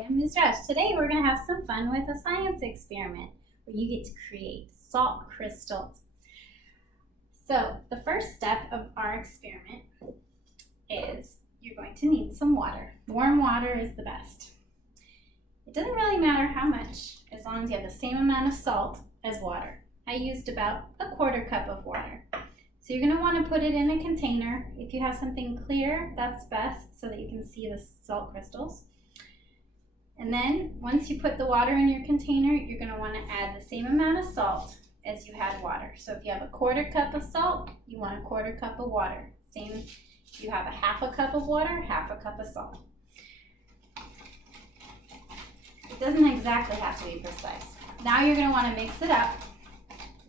Hi, I'm Ms. Rush. Today we're going to have some fun with a science experiment where you get to create salt crystals. So the first step of our experiment is you're going to need some water. Warm water is the best. It doesn't really matter how much as long as you have the same amount of salt as water. I used about a quarter cup of water. So you're going to want to put it in a container. If you have something clear, that's best so that you can see the salt crystals. And then once you put the water in your container, you're going to want to add the same amount of salt as you had water. So if you have a quarter cup of salt, you want a quarter cup of water. Same if you have a half a cup of water, half a cup of salt. It doesn't exactly have to be precise. Now you're going to want to mix it up.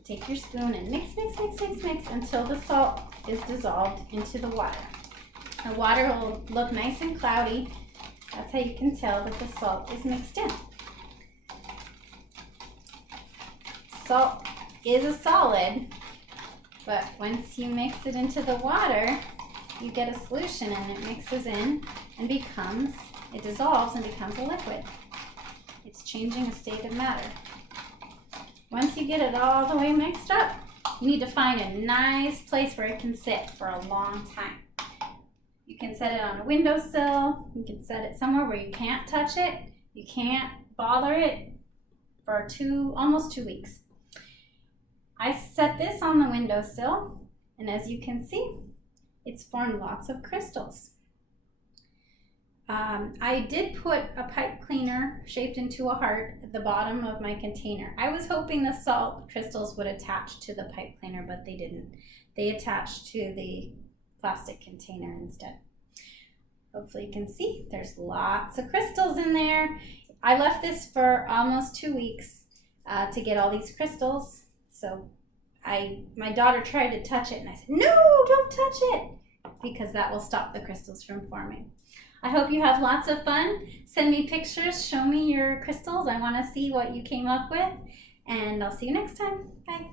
Take your spoon and mix until the salt is dissolved into the water. The water will look nice and cloudy. That's how you can tell that the salt is mixed in. Salt is a solid, but once you mix it into the water, you get a solution and it mixes in and it dissolves and becomes a liquid. It's changing a state of matter. Once you get it all the way mixed up, you need to find a nice place where it can sit for a long time. You can set it on a windowsill. You can set it somewhere where you can't touch it. You can't bother it for almost 2 weeks. I set this on the windowsill, and as you can see, it's formed lots of crystals. I did put a pipe cleaner shaped into a heart at the bottom of my container. I was hoping the salt crystals would attach to the pipe cleaner, but they didn't. They attached to the plastic container instead. Hopefully you can see there's lots of crystals in there. I left this for almost 2 weeks to get all these crystals. So my daughter tried to touch it and I said, no, don't touch it, because that will stop the crystals from forming. I hope you have lots of fun. Send me pictures, show me your crystals. I want to see what you came up with, and I'll see you next time. Bye.